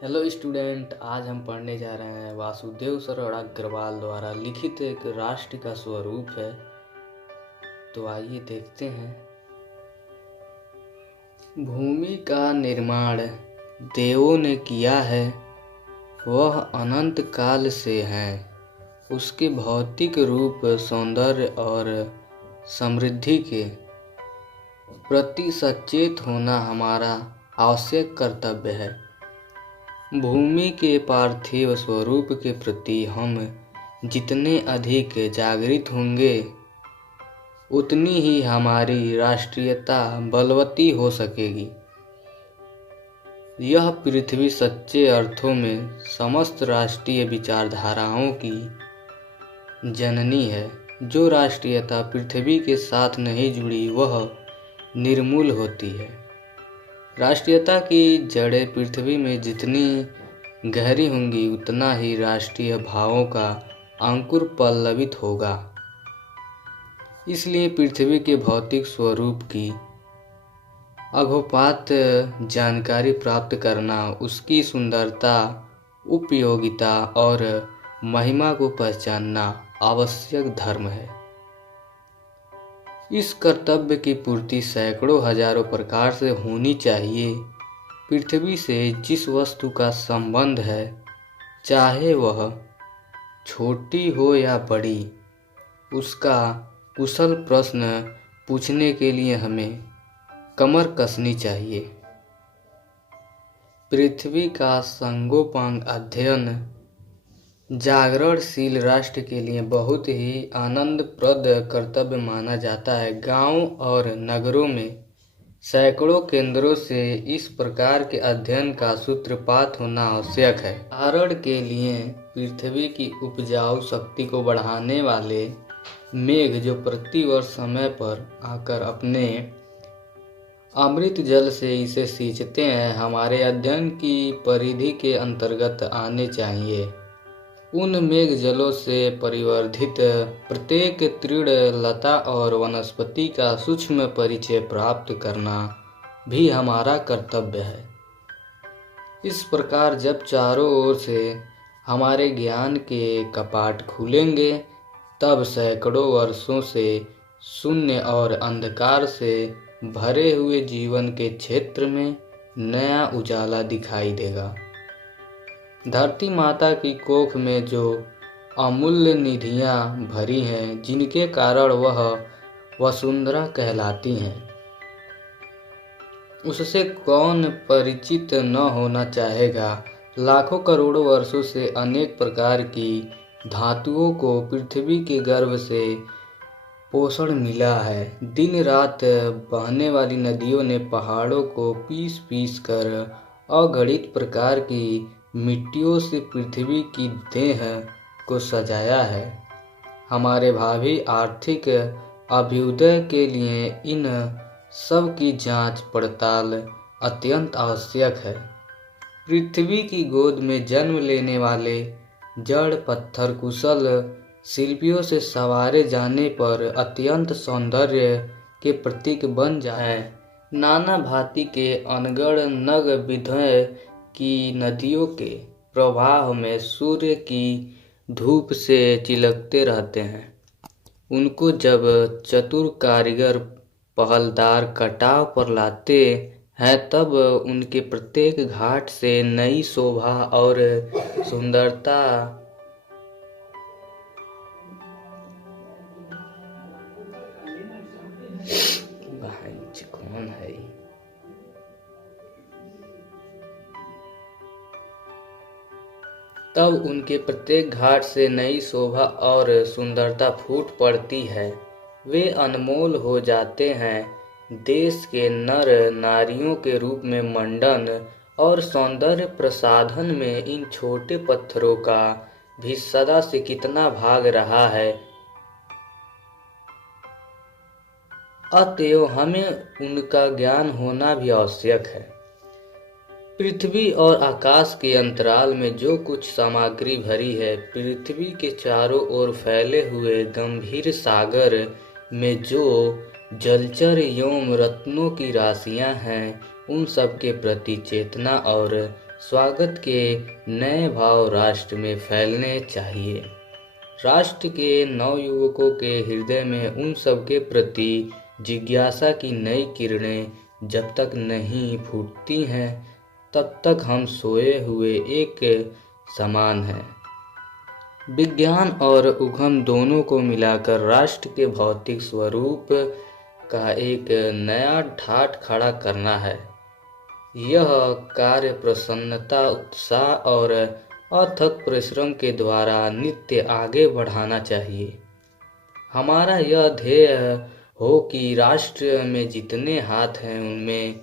Hello student, आज हम पढ़ने जा रहे हैं वासुदेव सरोवर अग्रवाल द्वारा लिखित एक राष्ट्र का स्वरूप है। तो आइए देखते हैं। भूमि का निर्माण देवों ने किया है, वह अनंत काल से है। उसके भौतिक रूप, सौंदर्य और समृद्धि के प्रति सचेत होना हमारा आवश्यक कर्तव्य है। भूमि के पार्थिव स्वरूप के प्रति हम जितने अधिक जागृत होंगे, उतनी ही हमारी राष्ट्रीयता बलवती हो सकेगी। यह पृथ्वी सच्चे अर्थों में समस्त राष्ट्रीय विचारधाराओं की जननी है। जो राष्ट्रीयता पृथ्वी के साथ नहीं जुड़ी, वह निर्मूल होती है। राष्ट्रीयता की जड़ें पृथ्वी में जितनी गहरी होंगी, उतना ही राष्ट्रीय भावों का अंकुर पल्लवित होगा। इसलिए पृथ्वी के भौतिक स्वरूप की अघोपात जानकारी प्राप्त करना, उसकी सुंदरता, उपयोगिता और महिमा को पहचानना आवश्यक धर्म है। इस कर्तव्य की पूर्ति सैकड़ों हजारों प्रकार से होनी चाहिए। पृथ्वी से जिस वस्तु का संबंध है, चाहे वह छोटी हो या बड़ी, उसका कुशल प्रश्न पूछने के लिए हमें कमर कसनी चाहिए। पृथ्वी का संगोपांग अध्ययन जागरणशील राष्ट्र के लिए बहुत ही आनंदप्रद कर्तव्य माना जाता है। गांव और नगरों में सैकड़ों केंद्रों से इस प्रकार के अध्ययन का सूत्रपात होना आवश्यक है। उदाहरण के लिए पृथ्वी की उपजाऊ शक्ति को बढ़ाने वाले मेघ, जो प्रतिवर्ष समय पर आकर अपने अमृत जल से इसे सींचते हैं, हमारे अध्ययन की परिधि के अंतर्गत आने चाहिए। उन मेघ जलों से परिवर्धित प्रत्येक तृण, लता और वनस्पति का सूक्ष्म परिचय प्राप्त करना भी हमारा कर्तव्य है। इस प्रकार जब चारों ओर से हमारे ज्ञान के कपाट खुलेंगे, तब सैकड़ों वर्षों से शून्य और अंधकार से भरे हुए जीवन के क्षेत्र में नया उजाला दिखाई देगा। धरती माता की कोख में जो अमूल्य निधियां भरी हैं, जिनके कारण वह वसुंधरा कहलाती हैं, उससे कौन परिचित न होना चाहेगा। लाखों करोड़ों वर्षों से अनेक प्रकार की धातुओं को पृथ्वी के गर्भ से पोषण मिला है। दिन रात बहने वाली नदियों ने पहाड़ों को पीस पीस कर अगणित प्रकार की मिट्टियों से पृथ्वी की देह को सजाया है। हमारे भावी आर्थिक अभ्युदय के लिए इन सब की जांच पड़ताल अत्यंत आवश्यक है। पृथ्वी की गोद में जन्म लेने वाले जड़ पत्थर कुशल शिल्पियों से संवारे जाने पर अत्यंत सौंदर्य के प्रतीक बन जाए। नाना भांति के अनगढ़ नग विधय की नदियों के प्रवाह में सूर्य की धूप से चिलकते रहते हैं। उनको जब चतुर कारीगर पहलदार कटाव पर लाते हैं, तब उनके प्रत्येक घाट से नई शोभा और सुंदरता कौन है? तब उनके प्रत्येक घाट से नई शोभा और सुंदरता फूट पड़ती है। वे अनमोल हो जाते हैं। देश के नर नारियों के रूप में मंडन और सौंदर्य प्रसाधन में इन छोटे पत्थरों का भी सदा से कितना भाग रहा है। अतएव हमें उनका ज्ञान होना भी आवश्यक है। पृथ्वी और आकाश के अंतराल में जो कुछ सामग्री भरी है, पृथ्वी के चारों ओर फैले हुए गंभीर सागर में जो जलचर एवं रत्नों की राशियां हैं, उन सब के प्रति चेतना और स्वागत के नए भाव राष्ट्र में फैलने चाहिए। राष्ट्र के नवयुवकों के हृदय में उन सबके प्रति जिज्ञासा की नई किरणें जब तक नहीं फूटती हैं, तब तक हम सोए हुए एक समान हैं। विज्ञान और उद्यम दोनों को मिलाकर राष्ट्र के भौतिक स्वरूप का एक नया ठाठ खड़ा करना है। यह कार्य प्रसन्नता, उत्साह और अथक परिश्रम के द्वारा नित्य आगे बढ़ाना चाहिए। हमारा यह ध्येय हो कि राष्ट्र में जितने हाथ हैं उनमें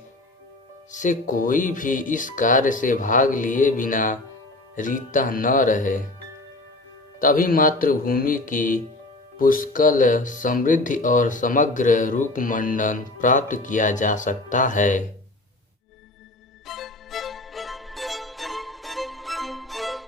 से कोई भी इस कार्य से भाग लिए बिना रीता न रहे। तभी मातृभूमि की पुष्कल समृद्धि और समग्र रूपमंडन प्राप्त किया जा सकता है।